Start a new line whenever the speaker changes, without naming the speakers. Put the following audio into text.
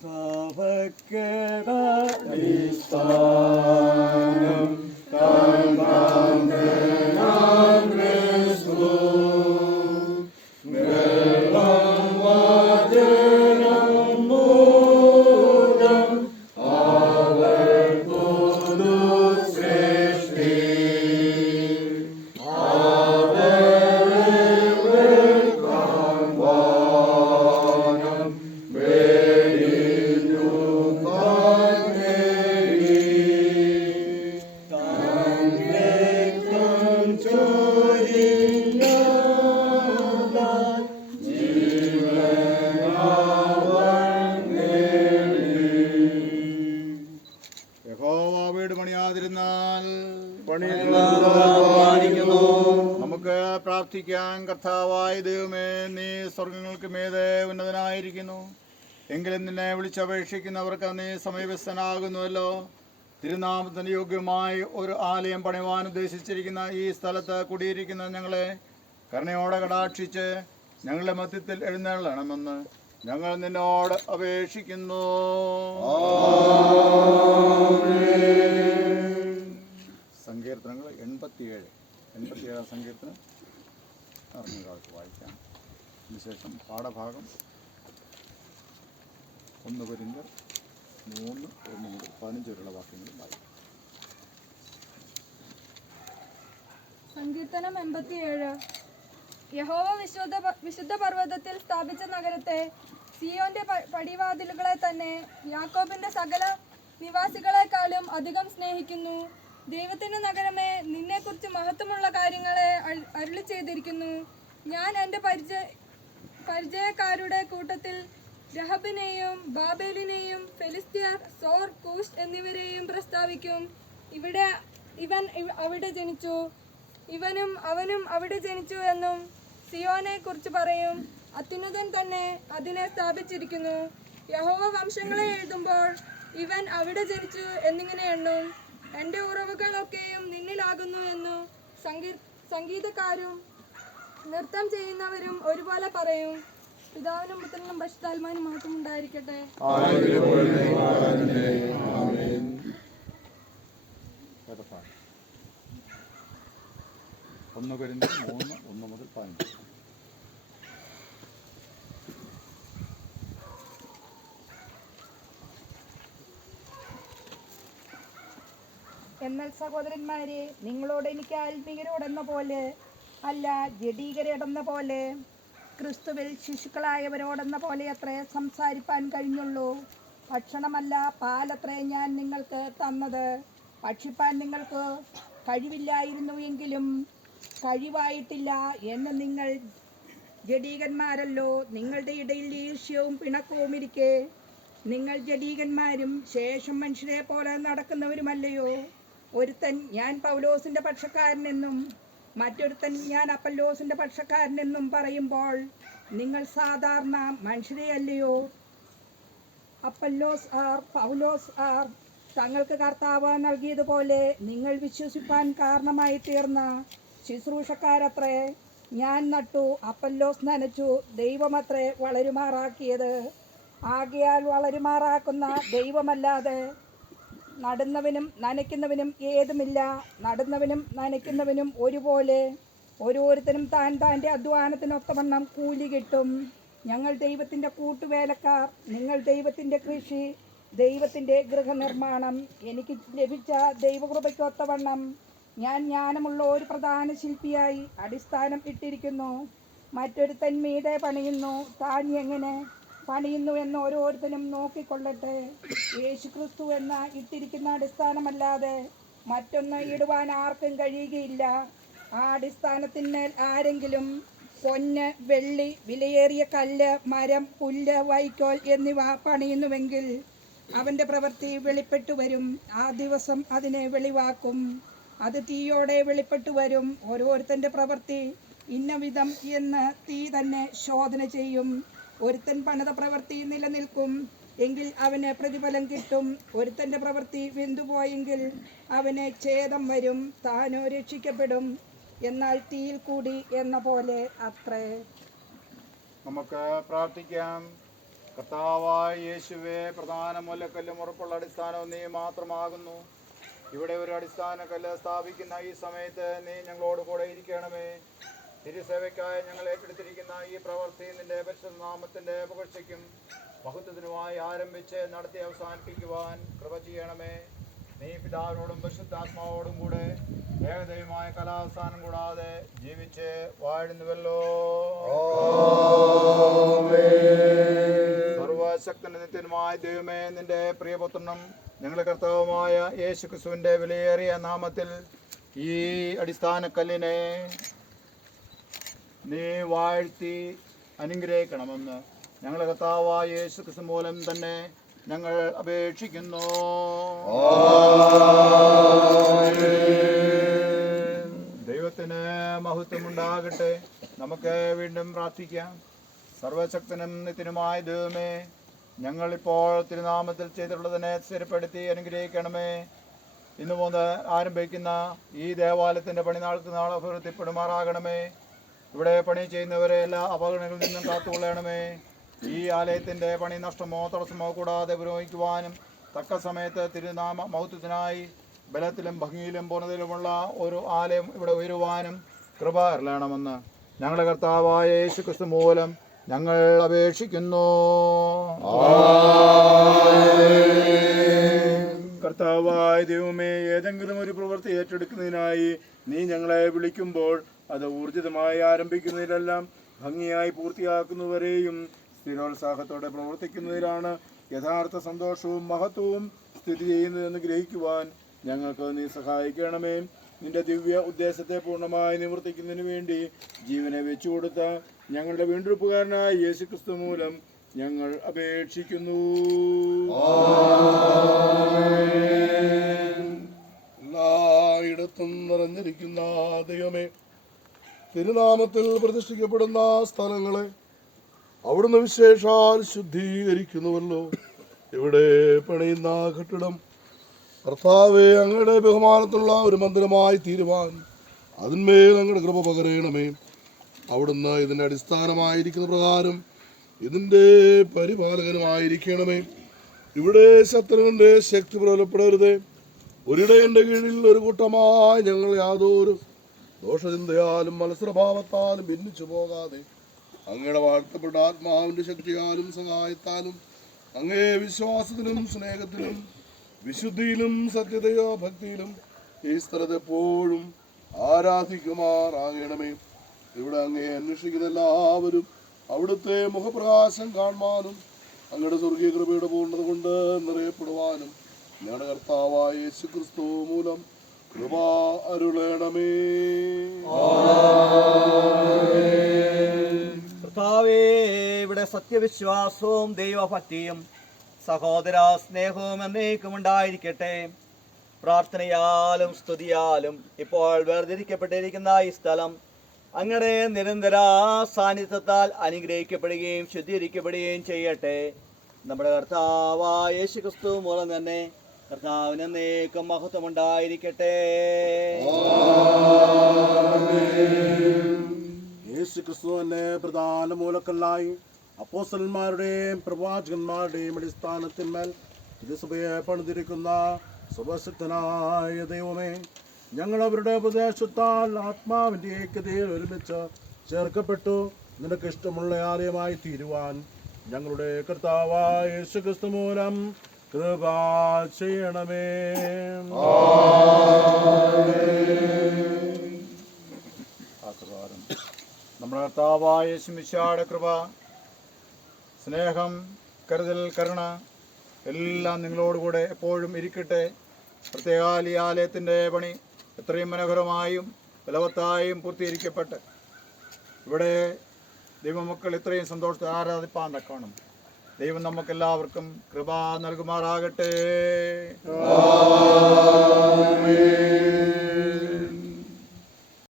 സഭക്കേടടിസ്ഥാനം
പ്രാർത്ഥിക്കാൻ കർത്താവായ ദൈവമേ നീ സ്വർഗങ്ങൾക്ക് മീതെ ഉന്നതനായിരിക്കുന്നു. എങ്കിലും നിന്നെ വിളിച്ചപേക്ഷിക്കുന്നവർക്ക് നീ സമീപസ്ഥനാകുന്നുവല്ലോ. തിരുനാമത്തിന് യോഗ്യമായി ഒരു ആലയം പണിവാൻ ഉദ്ദേശിച്ചിരിക്കുന്ന ഈ സ്ഥലത്ത് കുടിയിരിക്കുന്ന ഞങ്ങളെ കരുണയോടെ കടാക്ഷിച്ച് ഞങ്ങളുടെ മധ്യത്തിൽ എഴുന്നള്ളണമെന്ന് ഞങ്ങൾ നിന്നോട് അപേക്ഷിക്കുന്നു. സങ്കീർത്തനങ്ങൾ എൺപത്തിയേഴ്. എൺപത്തിയേഴാം സങ്കീർത്തനം. അറിഞ്ഞ ഒരാൾക്ക് വായിക്കാം. അതിനുശേഷം പാഠഭാഗം ഒന്ന് കുരിന്തർ മൂന്ന് ഒന്ന് മുതൽ പതിനഞ്ച് വരെയുള്ള വാക്യങ്ങളും വായിക്കാം.
സങ്കീർത്തനം എൺപത്തിയേഴ്. യഹോവ വിശുദ്ധ വിശുദ്ധ പർവതത്തിൽ സ്ഥാപിച്ച നഗരത്തെ സിയോന്റെ പടിവാതിലുകളെ തന്നെ യാക്കോബിന്റെ സകല നിവാസികളെക്കാളും അധികം സ്നേഹിക്കുന്നു. ദൈവത്തിന്റെ നഗരമേ നിന്നെക്കുറിച്ച് മഹത്വമുള്ള കാര്യങ്ങളെ അരുളി ചെയ്തിരിക്കുന്നു. ഞാൻ എന്റെ പരിചയ പരിചയക്കാരുടെ കൂട്ടത്തിൽ രഹബിനെയും ബാബേലിനെയും ഫെലിസ്തീയർ സോർ കൂഷ് എന്നിവരെയും പ്രസ്താവിക്കും. ഇവിടെ ഇവൻ അവിടെ ജനിച്ചു. ഇവനും അവനും അവിടെ ജനിച്ചു എന്നും സിയോനെ കുറിച്ച് പറയും. അത്യുന്നതൻ തന്നെ അതിനെ സ്ഥാപിച്ചിരിക്കുന്നു. യഹോവ വംശങ്ങളെ എഴുതുമ്പോൾ ഇവൻ അവിടെ ജനിച്ചു എന്നിങ്ങനെ എണ്ണും. എന്റെ ഉറവുകളൊക്കെയും നിന്നിലാകുന്നു എന്നു സംഗീ സംഗീതക്കാരും നൃത്തം ചെയ്യുന്നവരും ഒരുപോലെ പറയും. പിതാവിനും പുത്രനും പശുതാൽമാനും മാത്രം ഉണ്ടായിരിക്കട്ടെ.
ഒന്ന് കുരിന്തർ മൂന്ന് ഒന്ന് മുതൽ പതിനഞ്ച്.
എന്നാൽ സഹോദരന്മാരെ നിങ്ങളോട് എനിക്ക് ആത്മീയരോടെന്ന പോലെ അല്ല ജഡീകരോടെന്ന പോലെ ക്രിസ്തുവിൽ ശിശുക്കളായവരോടെന്ന പോലെ അത്രേ സംസാരിപ്പാൻ കഴിഞ്ഞുള്ളൂ. ഭക്ഷണമല്ല പാലത്രേ ഞാൻ നിങ്ങൾക്ക് തന്നത്. ഭക്ഷിപ്പാൻ നിങ്ങൾക്ക് കഴിവില്ലായിരുന്നു എങ്കിലും കഴിവായിട്ടില്ല എന്ന് നിങ്ങൾ ജഡീകന്മാരല്ലോ. നിങ്ങളുടെ ഇടയിൽ ഈർഷ്യവും പിണക്കവും ഇരിക്കെ. നിങ്ങൾ ജഡീകന്മാരും ശേഷം മനുഷ്യരെ പോലെ നടക്കുന്നവരുമല്ലയോ? ഒരുത്തൻ ഞാൻ പൗലോസിന്റെ പക്ഷക്കാരനെന്നും മറ്റൊരുത്തൻ ഞാൻ അപ്പല്ലോസിന്റെ പക്ഷക്കാരനെന്നും പറയുമ്പോൾ നിങ്ങൾ സാധാരണ മനുഷ്യരെയല്ലയോ? അപ്പല്ലോസ് ആർ പൗലോസ് ആർ തങ്ങൾക്ക് കർത്താവ് നൽകിയതുപോലെ നിങ്ങൾ വിശ്വസിപ്പാൻ കാരണമായി തീർന്ന ശുശ്രൂഷക്കാരത്രേ ഞാൻ നട്ടു അപ്പല്ലോസ് നനച്ചു ദൈവമത്രേ വളരുമാറാക്കിയത്. ആകയാൽ വളരുമാറാക്കുന്ന ദൈവമല്ലാതെ നടുന്നവനും നനയ്ക്കുന്നവനും ഏതുമില്ല. നടുന്നവനും നനയ്ക്കുന്നവനും ഒരുപോലെ. ഓരോരുത്തരും താൻ താന്റെ അധ്വാനത്തിനൊത്തവണ്ണം കൂലി കിട്ടും. ഞങ്ങൾ ദൈവത്തിന്റെ കൂട്ടുവേലക്കാർ. നിങ്ങൾ ദൈവത്തിന്റെ കൃഷി ദൈവത്തിന്റെ ഗൃഹനിർമ്മാണം. എനിക്ക് ലഭിച്ച ദൈവകൃപയ്ക്കൊത്തവണ്ണം ഞാൻ ജ്ഞാനമുള്ള ഒരു പ്രധാന ശില്പിയായി അടിസ്ഥാനം ഇട്ടിരിക്കുന്നു. മറ്റൊരുത്തൻ മീതെ പണിയുന്നു. താൻ എങ്ങനെ? പണിയുന്നു എന്ന് ഓരോരുത്തരും നോക്കിക്കൊള്ളട്ടെ. യേശുക്രിസ്തു എന്ന ഇട്ടിരിക്കുന്ന അടിസ്ഥാനമല്ലാതെ മറ്റൊന്ന് ഇടുവാൻ ആർക്കും കഴിയുകയില്ല. ആ അടിസ്ഥാനത്തിന്മേൽ ആരെങ്കിലും പൊന്ന് വെള്ളി വിലയേറിയ കല്ല് മരം പുല്ല് വൈക്കോൽ എന്നിവ പണിയുന്നുവെങ്കിൽ അവന്റെ പ്രവൃത്തി വെളിപ്പെട്ടു വരും. ആ ദിവസം അതിനെ വെളിവാക്കും. അത് തീയോടെ വെളിപ്പെട്ടു വരും. ഓരോരുത്തന്റെ പ്രവൃത്തി ഇന്ന വിധം എന്ന് തീ തന്നെ ശോധന ചെയ്യും. ഒരുത്തൻ പണത പ്രവൃത്തി നിലനിൽക്കും എങ്കിൽ അവന് പ്രതിഫലം കിട്ടും. ഒരുത്തന്റെ പ്രവൃത്തി വെന്തുപോയെങ്കിൽ അവന് ഛേദം വരും. താനോ രക്ഷിക്കപ്പെടും. എന്നാൽ തീയിൽ കൂടി എന്ന പോലെ അത്രേ.
നമുക്ക് പ്രാർത്ഥിക്കാം. കർത്താവായ യേശുവെ പ്രധാന മൂലക്കല്ലും ഉറപ്പുള്ള അടിസ്ഥാനവും നീ മാത്രമാകുന്നു. ഇവിടെ ഒരു അടിസ്ഥാന കല്ല് സ്ഥാപിക്കുന്ന ഈ സമയത്ത് നീ ഞങ്ങളോട് കൂടെ ഇരിക്കണമേ. തിരുസേവയ്ക്കായി ഞങ്ങൾ ഏറ്റെടുത്തിരിക്കുന്ന ഈ പ്രവൃത്തി നിന്റെ പരിശുദ്ധ നാമത്തിന്റെ പുകഴ്ചയ്ക്കും മഹത്വത്തിനുമായി ആരംഭിച്ച് നടത്തി അവസാനിപ്പിക്കുവാൻ കൃപ ചെയ്യണമേ. നീ പിതാവിനോടും പരിശുദ്ധാത്മാവോടും കൂടെ ഏകദൈവമായ കലാവസാനം കൂടാതെ ജീവിച്ച് വാഴുന്നുവല്ലോ. സർവശക്തന നിത്യനുമായ ദൈവമേ നിന്റെ പ്രിയപുത്രനും ഞങ്ങളുടെ കർത്താവുമായ യേശു ക്രിസ്തുവിന്റെ വിലയേറിയ നാമത്തിൽ ഈ അടിസ്ഥാന കല്ലിനെ നീ വാഴ്ത്തി അനുഗ്രഹിക്കണമെന്ന് ഞങ്ങൾ കർത്താവായ യേശു ക്രിസ്തു മൂലം തന്നെ ഞങ്ങൾ അപേക്ഷിക്കുന്നു. ദൈവത്തിന് മഹത്വമുണ്ടാകട്ടെ. നമുക്ക് വീണ്ടും പ്രാർത്ഥിക്കാം. സർവശക്തനും നിത്യനുമായ ദൈവമേ ഞങ്ങളിപ്പോൾ തിരുനാമത്തിൽ ചെയ്തിട്ടുള്ളതിനെ സ്ഥിരപ്പെടുത്തി അനുഗ്രഹിക്കണമേ. ഇന്നു മുതൽ ആരംഭിക്കുന്ന ഈ ദേവാലയത്തിന്റെ പണിനാൾക്ക് നാളെ അഭിവൃദ്ധിപ്പെടുമാറാകണമേ. ഇവിടെ പണി ചെയ്യുന്നവരെ എല്ലാ അപകടങ്ങളിൽ നിന്നും കാത്തുകൊള്ളണമേ. ഈ ആലയത്തിന്റെ പണി നഷ്ടമോ തടസ്സമോ കൂടാതെ പുരോഗമിക്കുവാനും തക്ക സമയത്ത് തിരുനാമ മൗത്വത്തിനായി ബലത്തിലും ഭംഗിയിലും പൂർണതയിലുമുള്ള ഒരു ആലയം ഇവിടെ ഉയരുവാനും കൃപ അരളണമെന്ന്. ഞങ്ങളുടെ കർത്താവായ യേശു ക്രിസ്തു മൂലം ഞങ്ങൾ അപേക്ഷിക്കുന്നു. കർത്താവായ ദൈവമേ ഏതെങ്കിലും ഒരു പ്രവൃത്തി ഏറ്റെടുക്കുന്നതിനായി നീ ഞങ്ങളെ വിളിക്കുമ്പോൾ അത് ഊർജിതമായി ആരംഭിക്കുന്നതിലെല്ലാം ഭംഗിയായി പൂർത്തിയാക്കുന്നവരെയും സ്ഥിരോത്സാഹത്തോടെ പ്രവർത്തിക്കുന്നതിലാണ് യഥാർത്ഥ സന്തോഷവും മഹത്വവും സ്ഥിതി ചെയ്യുന്നതെന്ന് ഗ്രഹിക്കുവാൻ ഞങ്ങൾക്ക് നീ സഹായിക്കണമേ. നിന്റെ ദിവ്യ ഉദ്ദേശത്തെ പൂർണമായി നിവർത്തിക്കുന്നതിന് വേണ്ടി ജീവനെ വെച്ചുകൊടുത്ത ഞങ്ങളുടെ വീണ്ടെടുപ്പുകാരനായ യേശുക്രിസ്തു മൂലം ഞങ്ങൾ അപേക്ഷിക്കുന്നു.
എല്ലായിടത്തും നിറഞ്ഞിരിക്കുന്ന ദൈവമേ തിരുനാമത്തിൽ പ്രതിഷ്ഠിക്കപ്പെടുന്ന സ്ഥലങ്ങളെ അവിടുന്ന് വിശേഷാൽ ശുദ്ധീകരിക്കുന്നുവല്ലോ. ഇവിടെ പണിയുന്ന കെട്ടിടം കർത്താവെ അങ്ങയുടെ ബഹുമാനത്തുള്ള ഒരു മന്ദിരമായി തീരുവാൻ അതിന്മേൽ അങ്ങയുടെ കൃപ പകരണമേ. അവിടുന്ന് ഇതിന്റെ അടിസ്ഥാനമായിരിക്കുന്ന പ്രകാരം ഇതിന്റെ പരിപാലകനുമായിരിക്കണമേ. ഇവിടെ ശത്രുവിന്റെ ശക്തി പ്രബലപ്പെടരുതേ ഒരിടയന്റെ കീഴിൽ ഒരു കൂട്ടമായി ഞങ്ങൾ യാതൊരു ദോഷചിന്തയാലും മത്സരഭാവത്താലും ഭിന്നിച്ചു പോകാതെ അങ്ങയുടെ വാഴ്ത്തപ്പെട്ട ആത്മാവിന്റെ ശക്തിയാലും സഹായത്താലും അങ്ങേ വിശ്വാസത്തിലും സ്നേഹത്തിലും വിശുദ്ധിയിലും സത്യതയോ ഭക്തിയിലും ഈ സ്ഥലത്ത് എപ്പോഴും ആരാധിക്കുമാറാകണമേ. ഇവിടെ അങ്ങേ അന്വേഷിക്കുന്ന എല്ലാവരും അവിടുത്തെ മുഖപ്രകാശം കാണുവാനും അങ്ങയുടെ സ്വർഗീയ കൃപയുടെ പൂർണത കൊണ്ട് നിറയപ്പെടുവാനും ഞങ്ങളുടെ കർത്താവായ യേശു ക്രിസ്തു മൂലം കൃപ അരുളേണമേ.
കർത്താവേ ഇവിടെ സത്യവിശ്വാസവും ദൈവഭക്തിയും സഹോദര സ്നേഹവും എന്നേക്കും ഉണ്ടായിരിക്കട്ടെ. പ്രാർത്ഥനയാലും സ്തുതിയാലും ഇപ്പോൾ വേർതിരിക്കപ്പെട്ടിരിക്കുന്ന ഈ സ്ഥലം അങ്ങയുടെ നിരന്തര സാന്നിധ്യത്താൽ അനുഗ്രഹിക്കപ്പെടുകയും ശുദ്ധീകരിക്കപ്പെടുകയും ചെയ്യട്ടെ. നമ്മുടെ കർത്താവായ യേശു ക്രിസ്തു മൂലം തന്നെ കർത്താവിന് നീക്കം മഹത്വമുണ്ടായിരിക്കട്ടെ
യേശു ക്രിസ്തു തന്നെ പ്രധാന മൂലക്കല്ലായി അപ്പോസന്മാരുടെയും പ്രവാചകന്മാരുടെയും അടിസ്ഥാനത്തിന്മേൽ തിരുസഭയെ പണിതിരിക്കുന്ന സുഭശക്തനായ ദൈവമേ ഞങ്ങൾ അവരുടെ ഉപദേശത്താൽ ആത്മാവിന്റെ ഏകതയിൽ ഒരുമിച്ച് ചേർക്കപ്പെട്ടു. നിനക്ക് ഇഷ്ടമുള്ള ആലയമായി തീരുവാൻ ഞങ്ങളുടെ കർത്താവായ യേശുക്രിസ്തു മൂലം കൃപ ചെയ്യണമേ.
നമ്മുടെ കർത്താവായ യേശുമിശിഹായുടെ കൃപ സ്നേഹം കരുതൽ കരുണ എല്ലാം നിങ്ങളോടുകൂടെ എപ്പോഴും ഇരിക്കട്ടെ. പ്രത്യേകാലി ആലയത്തിന്റെ പണി എത്രയും മനോഹരമായും ബലവത്തായും പൂർത്തീകരിക്കപ്പെട്ട് ഇവിടെ ദൈവമക്കൾ ഇത്രയും സന്തോഷത്തിൽ ആരാധിപ്പാൻ തക്കണം ദൈവം നമുക്കെല്ലാവർക്കും കൃപ നൽകുമാറാകട്ടെ.